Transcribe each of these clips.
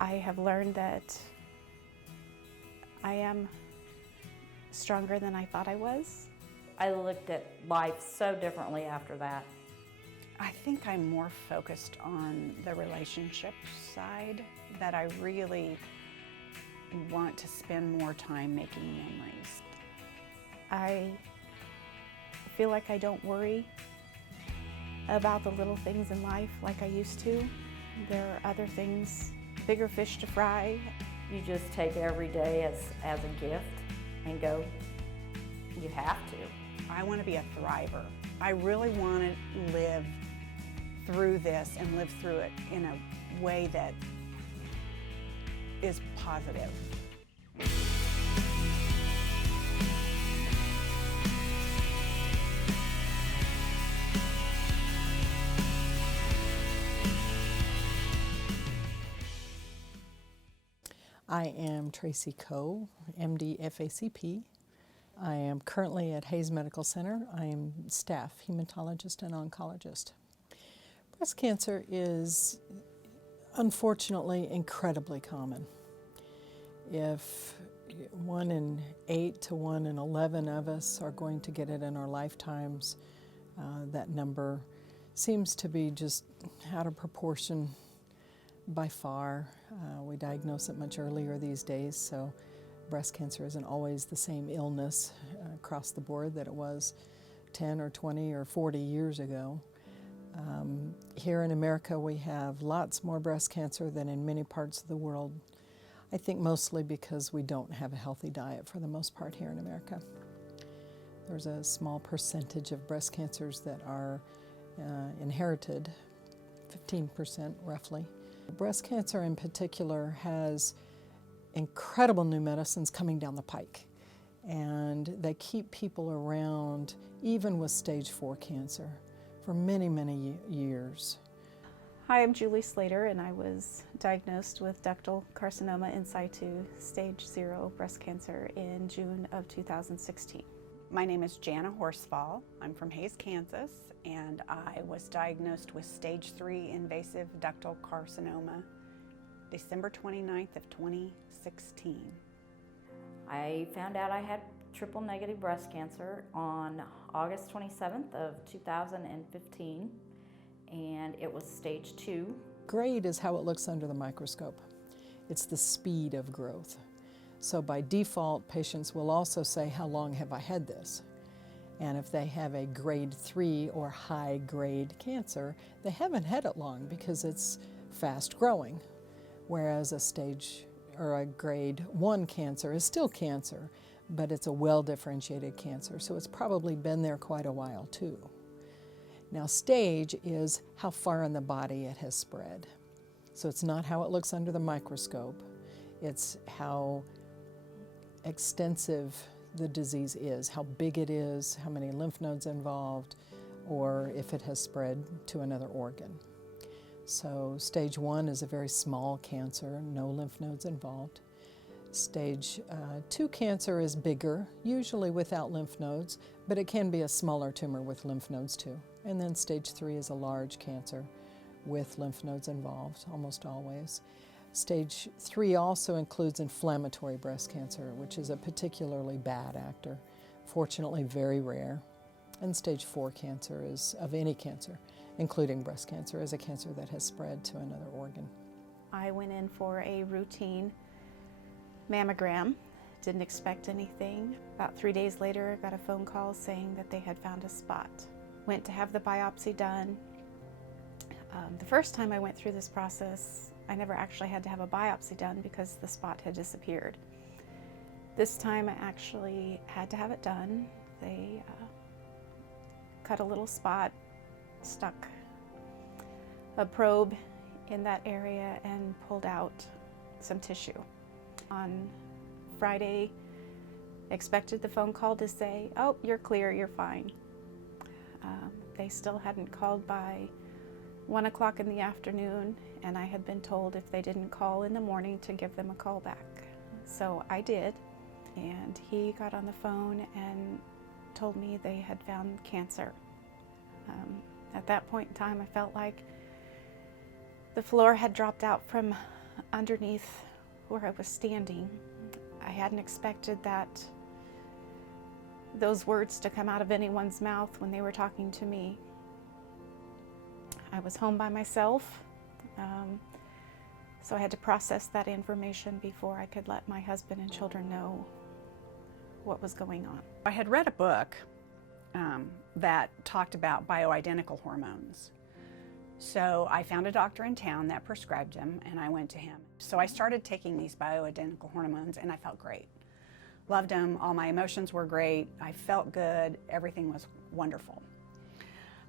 I have learned that I am stronger than I thought I was. I looked at life so differently after that. I think I'm more focused on the relationship side, that I really want to spend more time making memories. I feel like I don't worry about the little things in life like I used to. There are other things, bigger fish to fry. You just take every day as a gift and go, you have to. I want to be a thriver. I really want to live through this and live through it in a way that is positive. I am Tracy Coe, MD FACP. I am currently at Hayes Medical Center. I am staff hematologist and oncologist. Breast cancer is unfortunately incredibly common. If 1 in 8 to 1 in 11 of us are going to get it in our lifetimes, that number seems to be just out of proportion by far. We diagnose it much earlier these days, so breast cancer isn't always the same illness across the board that it was 10 or 20 or 40 years ago. Here in America, we have lots more breast cancer than in many parts of the world. I think mostly because we don't have a healthy diet for the most part here in America. There's a small percentage of breast cancers that are inherited, 15% roughly. Breast cancer in particular has incredible new medicines coming down the pike, and they keep people around even with stage 4 cancer for many, many years. Hi, I'm Julie Slater, and I was diagnosed with ductal carcinoma in situ, stage 0 breast cancer in June of 2016. My name is Jana Horsfall. I'm from Hayes, Kansas, and I was diagnosed with stage 3 invasive ductal carcinoma December 29th of 2016. I found out I had triple negative breast cancer on August 27th of 2015, and it was stage 2. Grade is how it looks under the microscope. It's the speed of growth. So by default, patients will also say, how long have I had this? And if they have a grade 3 or high grade cancer, they haven't had it long because it's fast growing. Whereas a stage or a grade 1 cancer is still cancer, but it's a well-differentiated cancer, so it's probably been there quite a while too. Now, stage is how far in the body it has spread. So it's not how it looks under the microscope, it's how extensive the disease is, how big it is, how many lymph nodes involved, or if it has spread to another organ. So stage 1 is a very small cancer, no lymph nodes involved. Stage 2 cancer is bigger, usually without lymph nodes, but it can be a smaller tumor with lymph nodes too. And then stage 3 is a large cancer with lymph nodes involved, almost always. Stage 3 also includes inflammatory breast cancer, which is a particularly bad actor, fortunately very rare. And stage 4 cancer is of any cancer, including breast cancer, is a cancer that has spread to another organ. I went in for a routine mammogram, didn't expect anything. About 3 days later, I got a phone call saying that they had found a spot. Went to have the biopsy done. The first time I went through this process, I never actually had to have a biopsy done because the spot had disappeared. This time I actually had to have it done. They cut a little spot, stuck a probe in that area and pulled out some tissue. On Friday, expected the phone call to say, oh, you're clear, you're fine. They still hadn't called by 1 o'clock in the afternoon, and I had been told if they didn't call in the morning to give them a call back. So I did, and he got on the phone and told me they had found cancer. At that point in time, I felt like the floor had dropped out from underneath where I was standing. I hadn't expected those words to come out of anyone's mouth when they were talking to me. I was home by myself, so I had to process that information before I could let my husband and children know what was going on. I had read a book that talked about bioidentical hormones. So I found a doctor in town that prescribed them, and I went to him. So I started taking these bioidentical hormones, and I felt great. Loved them, all my emotions were great, I felt good, everything was wonderful.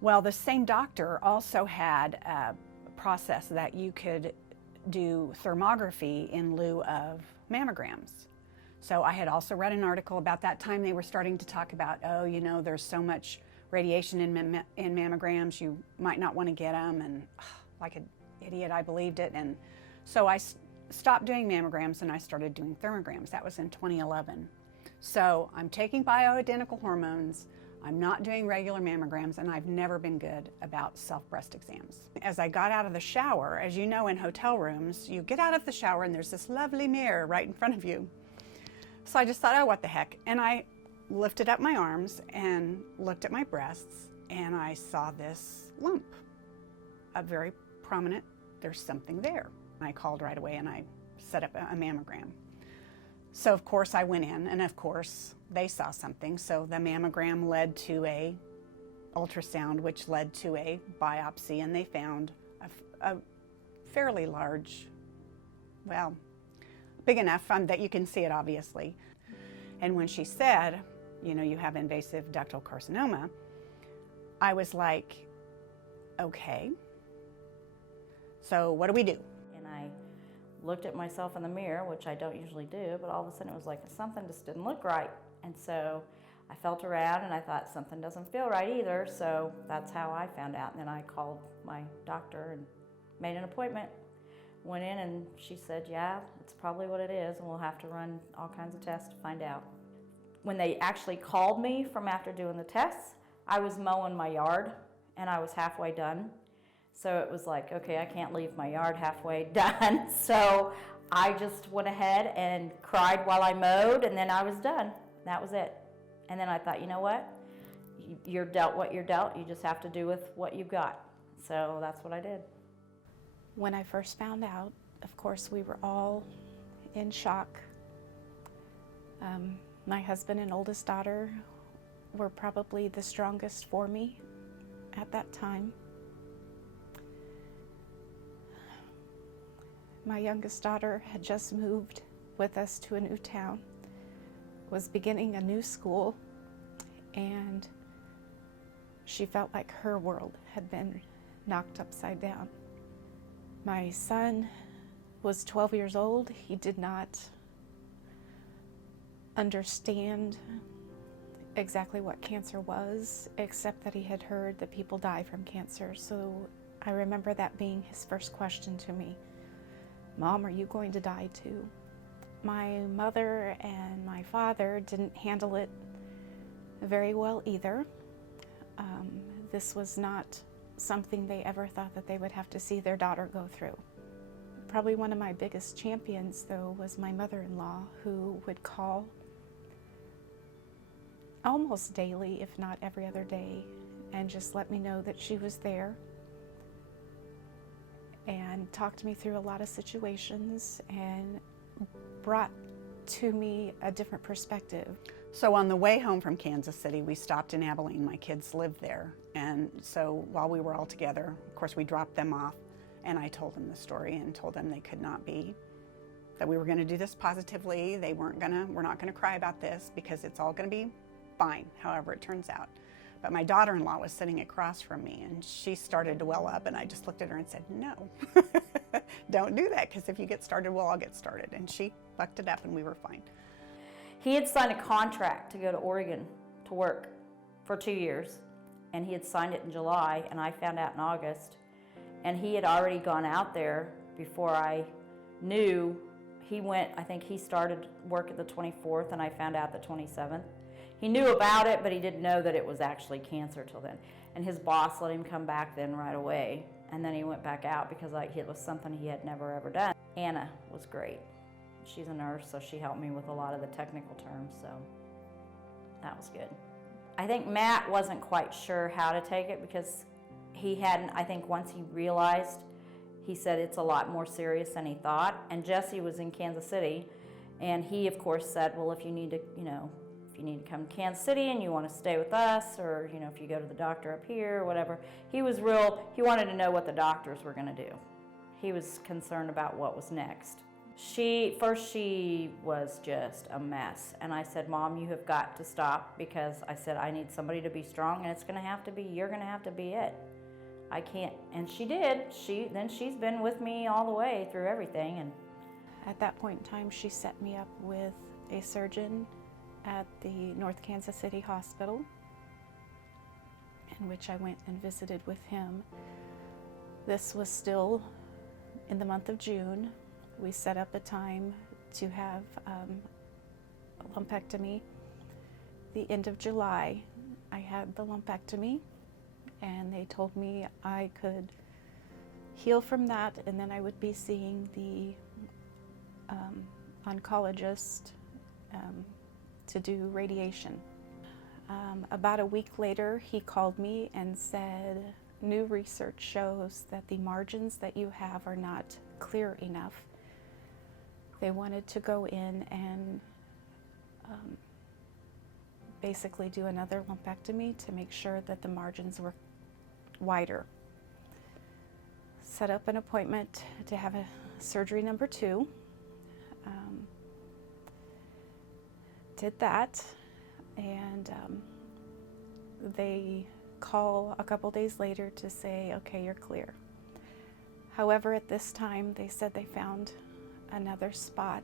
Well, the same doctor also had a process that you could do thermography in lieu of mammograms. So I had also read an article about that time they were starting to talk about, oh, you know, there's so much radiation in mammograms, you might not want to get them, and like an idiot, I believed it. And so I stopped doing mammograms and I started doing thermograms. That was in 2011. So I'm taking bioidentical hormones, I'm not doing regular mammograms, and I've never been good about self-breast exams. As I got out of the shower, as you know, in hotel rooms, you get out of the shower and there's this lovely mirror right in front of you. So I just thought, oh, what the heck? And I lifted up my arms and looked at my breasts, and I saw this lump, a very prominent, there's something there. I called right away and I set up a mammogram. So of course I went in, and of course they saw something. So the mammogram led to a ultrasound, which led to a biopsy, and they found a fairly large, well, big enough that you can see it obviously. And when she said, you know, you have invasive ductal carcinoma, I was like, okay, so what do we do? And I looked at myself in the mirror, which I don't usually do, but all of a sudden it was like something just didn't look right. And so I felt around and I thought something doesn't feel right either, so that's how I found out. And then I called my doctor and made an appointment. Went in and she said, yeah, it's probably what it is, and we'll have to run all kinds of tests to find out. When they actually called me from after doing the tests, I was mowing my yard and I was halfway done. So it was like, okay, I can't leave my yard halfway done. So I just went ahead and cried while I mowed, and then I was done. That was it. And then I thought, you know what? You're dealt what you're dealt. You just have to do with what you've got. So that's what I did. When I first found out, of course, we were all in shock. My husband and oldest daughter were probably the strongest for me at that time. My youngest daughter had just moved with us to a new town, was beginning a new school, and she felt like her world had been knocked upside down. My son was 12 years old. He did not understand exactly what cancer was, except that he had heard that people die from cancer. So I remember that being his first question to me. Mom, are you going to die too? My mother and my father didn't handle it very well either. This was not something they ever thought that they would have to see their daughter go through. Probably one of my biggest champions, though, was my mother-in-law, who would call almost daily, if not every other day, and just let me know that she was there and talked me through a lot of situations and brought to me a different perspective. So on the way home from Kansas City, we stopped in Abilene. My kids lived there. And so while we were all together, of course, we dropped them off, and I told them the story and told them they could not be, that we were going to do this positively. We're not going to cry about this because it's all going to be fine, however it turns out. But my daughter-in-law was sitting across from me, and she started to well up, and I just looked at her and said, no, don't do that, because if you get started, we'll all get started. And she bucked it up, and we were fine. He had signed a contract to go to Oregon to work for 2 years, and he had signed it in July, and I found out in August. And he had already gone out there before I knew. He went, I think he started work at the 24th, and I found out the 27th. He knew about it, but he didn't know that it was actually cancer till then. And his boss let him come back then right away, and then he went back out because it was something he had never ever done. Anna was great. She's a nurse, so she helped me with a lot of the technical terms, so that was good. I think Matt wasn't quite sure how to take it because he hadn't, I think once he realized, he said it's a lot more serious than he thought. And Jesse was in Kansas City, and he of course said, well, if you need to, if you need to come to Kansas City and you want to stay with us, or if you go to the doctor up here or whatever. He wanted to know what the doctors were going to do. He was concerned about what was next. She was just a mess. And I said, Mom, you have got to stop, because I said, I need somebody to be strong, and you're going to have to be it. I can't. And she did. She's been with me all the way through everything. And At that point in time, she set me up with a surgeon at the North Kansas City Hospital, in which I went and visited with him. This was still in the month of June. We set up a time to have a lumpectomy. The end of July, I had the lumpectomy, and they told me I could heal from that, and then I would be seeing the oncologist to do radiation. About a week later, he called me and said, new research shows that the margins that you have are not clear enough. They wanted to go in and basically do another lumpectomy to make sure that the margins were wider. Set up an appointment to have a surgery number 2. Did that, and they call a couple days later to say, okay, you're clear. However, at this time, they said they found another spot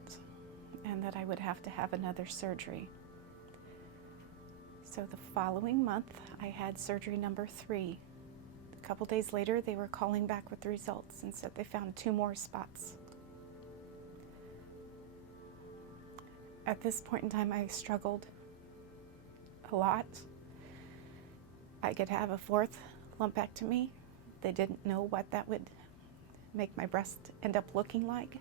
and that I would have to have another surgery. So the following month, I had surgery number 3. A couple days later, they were calling back with the results and said they found 2 more spots. At this point in time, I struggled a lot. I could have a 4th lumpectomy. They didn't know what that would make my breast end up looking like.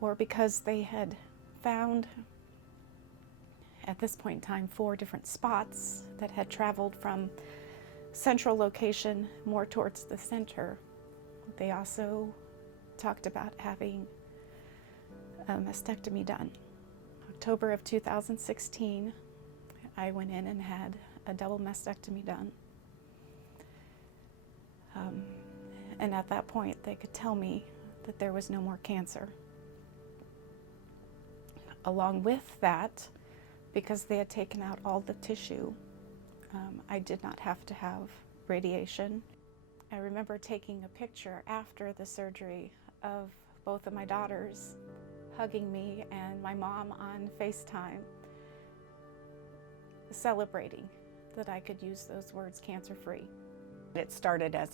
Or because they had found, at this point in time, 4 different spots that had traveled from central location more towards the center. They also talked about having a mastectomy done. October of 2016, I went in and had a double mastectomy done. And at that point, they could tell me that there was no more cancer. Along with that, because they had taken out all the tissue, I did not have to have radiation. I remember taking a picture after the surgery of both of my daughters hugging me and my mom on FaceTime, celebrating that I could use those words, cancer-free. It started as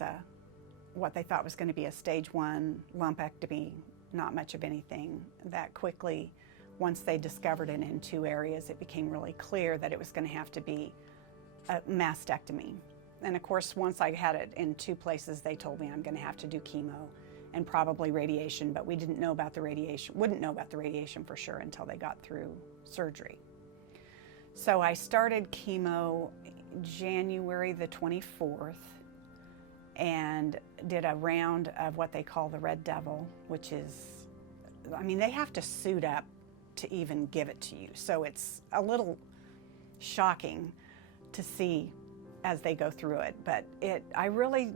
what they thought was going to be a stage 1 lumpectomy, not much of anything. That quickly, once they discovered it in 2 areas, it became really clear that it was going to have to be a mastectomy. And of course, once I had it in 2 places, they told me I'm going to have to do chemo and probably radiation, but we wouldn't know about the radiation for sure until they got through surgery. So I started chemo January the 24th and did a round of what they call the Red Devil, which is, they have to suit up to even give it to you. So it's a little shocking to see as they go through it, but I really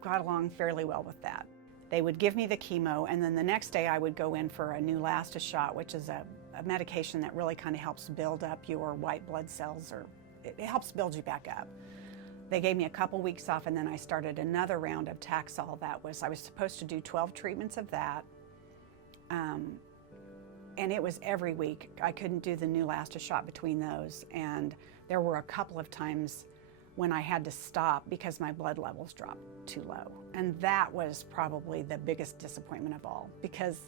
got along fairly well with that. They would give me the chemo, and then the next day I would go in for a Neulasta shot, which is a medication that really kind of helps build up your white blood cells, or it helps build you back up. They gave me a couple weeks off, and then I started another round of Taxol. I was supposed to do 12 treatments of that, and it was every week. I couldn't do the Neulasta shot between those, and there were a couple of times when I had to stop because my blood levels dropped too low. And that was probably the biggest disappointment of all, because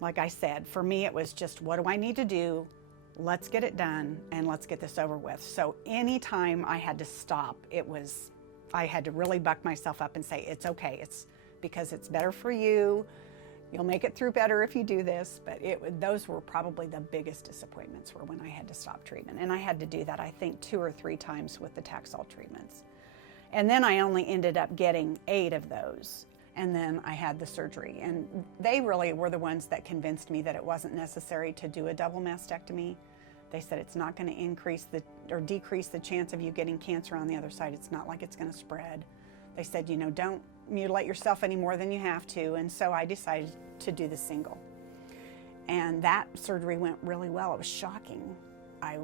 like I said, for me it was just, what do I need to do? Let's get it done and let's get this over with. So anytime I had to stop, I had to really buck myself up and say, it's okay, it's because it's better for you You'll make it through better if you do this, but those were probably the biggest disappointments were when I had to stop treatment. And I had to do that, I think, 2 or 3 times with the Taxol treatments. And then I only ended up getting 8 of those. And then I had the surgery. And they really were the ones that convinced me that it wasn't necessary to do a double mastectomy. They said it's not going to increase or decrease the chance of you getting cancer on the other side. It's not like it's going to spread. They said, you know, don't mutilate yourself any more than you have to. And so I decided to do the single. And that surgery went really well. It was shocking. I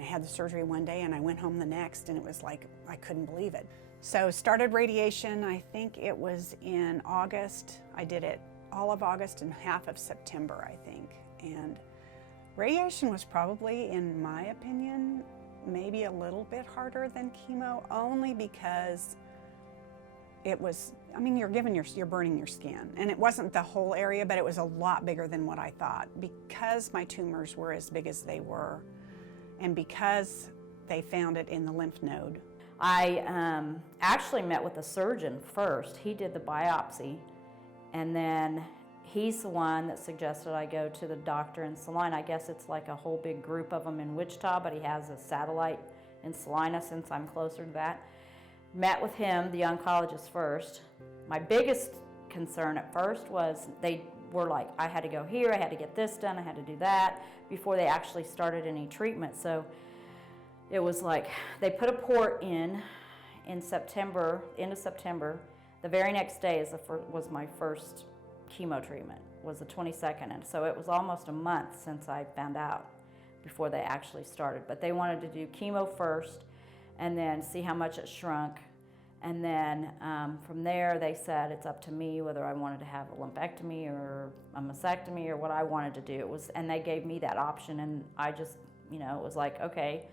had the surgery one day and I went home the next, and it was like, I couldn't believe it. So started radiation, I think it was in August. I did it all of August and half of September, I think. And radiation was probably, in my opinion, maybe a little bit harder than chemo, only because it was, you're burning your skin. And it wasn't the whole area, but it was a lot bigger than what I thought, because my tumors were as big as they were, and because they found it in the lymph node. I actually met with the surgeon first. He did the biopsy, and then he's the one that suggested I go to the doctor in Salina. I guess it's like a whole big group of them in Wichita, but he has a satellite in Salina since I'm closer to that. Met with him, the oncologist, first. My biggest concern at first was they were like, I had to go here, I had to get this done, I had to do that, before they actually started any treatment. So it was like, they put a port in September, end of September. The very next day was my first chemo treatment, was the 22nd. And so it was almost a month since I found out before they actually started. But they wanted to do chemo first and then see how much it shrunk. And then from there, they said it's up to me whether I wanted to have a lumpectomy or a mastectomy or what I wanted to do. And they gave me that option, and I just, it was like, okay,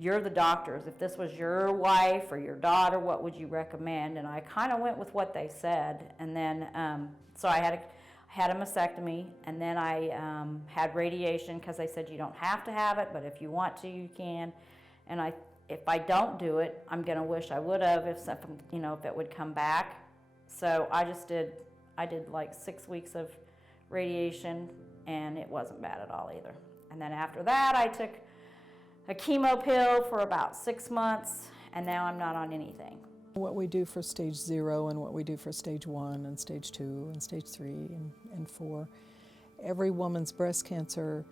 you're the doctors. If this was your wife or your daughter, what would you recommend? And I kind of went with what they said. And then, so I had a mastectomy, and then I had radiation, because they said you don't have to have it, but if you want to, you can. And if I don't do it, I'm going to wish I would have, if it would come back. So I did like 6 weeks of radiation, and it wasn't bad at all either. And then after that, I took a chemo pill for about 6 months, and now I'm not on anything. What we do for stage 0 and what we do for stage 1 and stage 2 and stage 3 and 4, every woman's breast cancer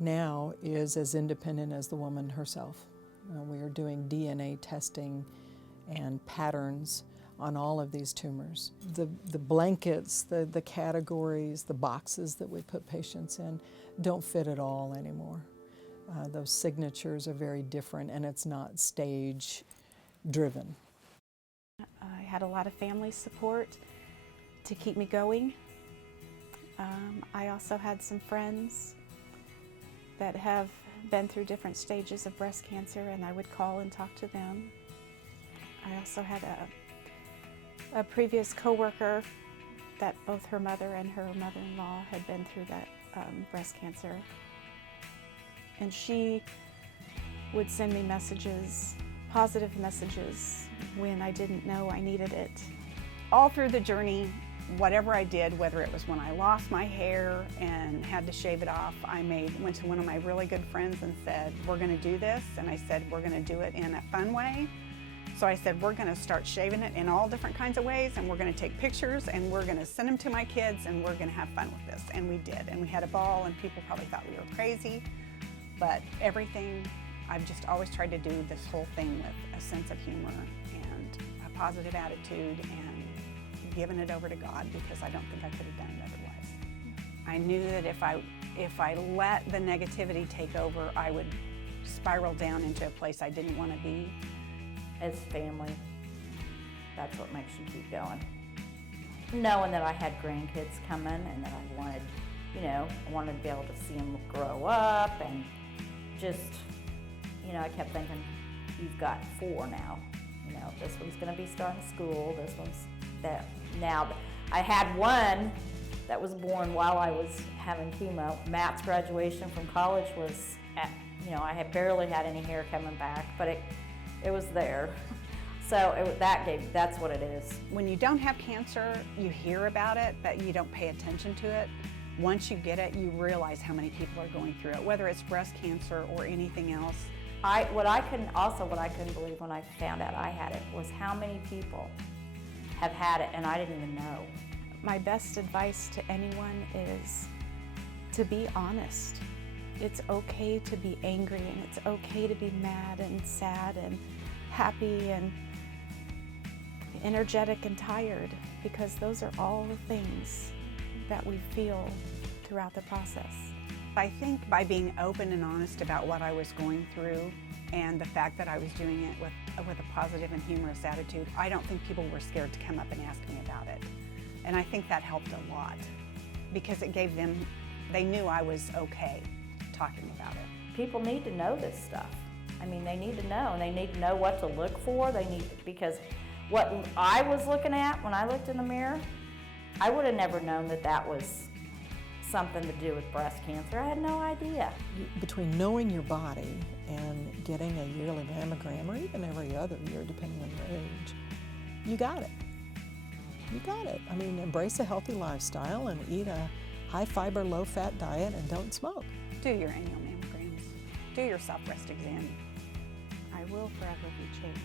now is as independent as the woman herself. We are doing DNA testing and patterns on all of these tumors. The blankets, the categories, the boxes that we put patients in don't fit at all anymore. Those signatures are very different, and it's not stage driven. I had a lot of family support to keep me going. I also had some friends that have been through different stages of breast cancer, and I would call and talk to them. I also had a previous coworker that both her mother and her mother-in-law had been through that breast cancer. And she would send me messages, positive messages, when I didn't know I needed it. All through the journey, whatever I did, whether it was when I lost my hair and had to shave it off, I went to one of my really good friends and said, we're going to do this. And I said, we're going to do it in a fun way. So I said, we're going to start shaving it in all different kinds of ways, and we're going to take pictures, and we're going to send them to my kids, and we're going to have fun with this. And we did, and we had a ball, and people probably thought we were crazy. But everything, I've just always tried to do this whole thing with a sense of humor and a positive attitude, and given it over to God, because I don't think I could have done it otherwise. I knew that if I let the negativity take over, I would spiral down into a place I didn't want to be. As family, that's what makes you keep going. Knowing that I had grandkids coming, and that I wanted to be able to see them grow up, and just, I kept thinking, you've got 4 now. This one's going to be starting school, this one's that. Now, I had one that was born while I was having chemo. Matt's graduation from college was I had barely had any hair coming back, but it was there. So that's what it is. When you don't have cancer, you hear about it, but you don't pay attention to it. Once you get it, you realize how many people are going through it, whether it's breast cancer or anything else. What I couldn't believe when I found out I had it was how many people have had it and I didn't even know. My best advice to anyone is to be honest. It's okay to be angry, and it's okay to be mad and sad and happy and energetic and tired, because those are all the things that we feel throughout the process. I think by being open and honest about what I was going through and the fact that I was doing it with a positive and humorous attitude, I don't think people were scared to come up and ask me about it. And I think that helped a lot, because it gave them, they knew I was okay talking about it. People need to know this stuff. I mean, they need to know, and they need to know what to look for. Because what I was looking at when I looked in the mirror, I would have never known that that was something to do with breast cancer. I had no idea. Between knowing your body and getting a yearly mammogram, or even every other year, depending on your age, you got it. You got it. I mean, embrace a healthy lifestyle and eat a high-fiber, low-fat diet, and don't smoke. Do your annual mammograms. Do your self-breast exam. I will forever be changed.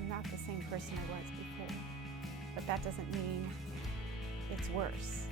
I'm not the same person I was before, but that doesn't mean it's worse.